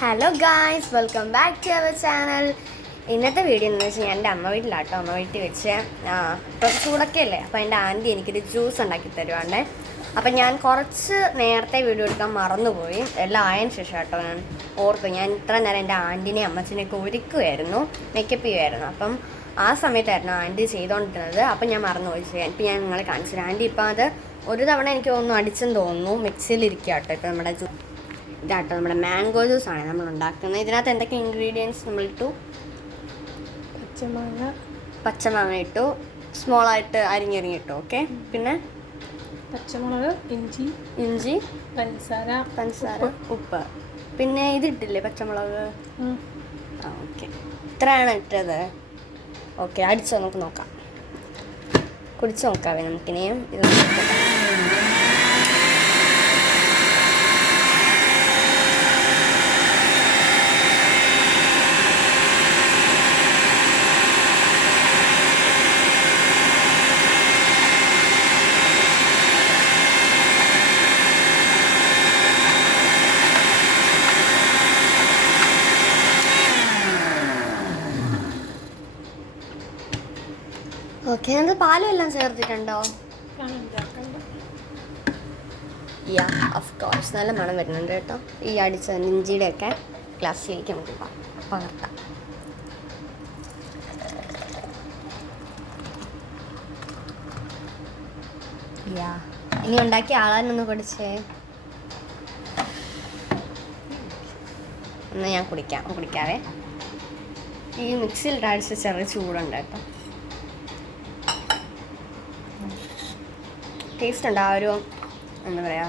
Hello guys, welcome back to our channel. ഇന്നത്തെ video എന്ന് വെച്ചാൽ ഞാൻ എൻ്റെ അമ്മ വീട്ടിലാട്ടോ. അമ്മ വീട്ടിൽ വെച്ച് കുറച്ച് ചൂടൊക്കെ അല്ലേ, അപ്പോൾ എൻ്റെ ആൻറ്റി എനിക്കൊരു ജ്യൂസ് ഉണ്ടാക്കി തരുവാണ്ടേ. അപ്പം ഞാൻ കുറച്ച് നേരത്തെ വീഡിയോ എടുക്കാൻ മറന്നുപോയി. എല്ലാം ആയതിനു ശേഷം കേട്ടോ ഞാൻ ഓർത്തു. ഞാൻ ഇത്ര നേരം എൻ്റെ ആൻറ്റിനെ അമ്മച്ചിനെയൊക്കെ ഒരുക്കുമായിരുന്നു, മേക്കപ്പ് ചെയ്യുമായിരുന്നു. അപ്പം ആ സമയത്തായിരുന്നു ആൻറ്റി ചെയ്തുകൊണ്ടിരുന്നത്. അപ്പം ഞാൻ മറന്നുപോയി ചെയ്യാൻ. ഇപ്പം ഞാൻ നിങ്ങളെ കാണിച്ചു. ആൻറ്റി ഇപ്പം അത് ഒരു തവണ എനിക്ക് തോന്നുന്നു അടിച്ചെന്ന് തോന്നുന്നു. മിക്സിയിലിരിക്കുക കേട്ടോ ഇപ്പം നമ്മുടെ ഇതാട്ടോ നമ്മുടെ മാംഗോ ജ്യൂസാണ് നമ്മൾ ഉണ്ടാക്കുന്നത്. ഇതിനകത്ത് എന്തൊക്കെ ഇൻഗ്രീഡിയൻസ് നമ്മൾ ഇട്ടു? പച്ചമാങ്ങ ഇട്ടു, സ്മോളായിട്ട് അരിഞ്ഞിട്ടു. ഓക്കെ, പിന്നെ പച്ചമുളക്, ഇഞ്ചി, പഞ്ചസാര, ഉപ്പ്, പിന്നെ ഇതിട്ടില്ലേ പച്ചമുളക്. ഓക്കെ, ഇത്രയാണ് ഇട്ടത്. ഓക്കെ, അടിച്ചോ, നമുക്ക് നോക്കാം, കുടിച്ച് നോക്കാവേ നമുക്കിനിയും ഇത്. ഓക്കെ, അത് പാലും എല്ലാം ചേർത്തിട്ടുണ്ടോ? യാ, ഓഫ് കോഴ്സ്, നല്ല മണം വരുന്നുണ്ട് കേട്ടോ. ഈ അടിച്ച ഇഞ്ചിയുടെ ഒക്കെ ഗ്ലാസ്സിലേക്ക് നമുക്ക് പകർത്താം. യാ, ഇനി ഉണ്ടാക്കിയ ആളാനൊന്ന് കുടിച്ചേ. എന്നാൽ ഞാൻ കുടിക്കാവേ. ഈ മിക്സിയിൽ അടിച്ച ചെറിയ ചൂടുണ്ട് കേട്ടോ. ടേസ്റ്റ് ഉണ്ട്. ആ ഒരു എന്താ പറയുക,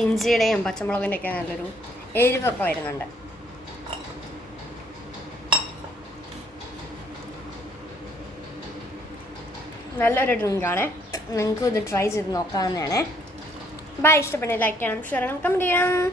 ഇഞ്ചിയുടെയും പച്ചമുളകിൻ്റെ ഒക്കെ നല്ലൊരു എരിവൊക്കെ വരുന്നുണ്ട്. നല്ലൊരു ഡ്രിങ്കാണ്. നിങ്ങൾക്കും ഇത് ട്രൈ ചെയ്ത് നോക്കാവുന്നതാണ്. ബൈ. ഇഷ്ടപ്പെട്ട ലൈക്ക് ചെയ്യണം, ഷെയർ ചെയ്യണം, കമൻറ്റ് ചെയ്യണം.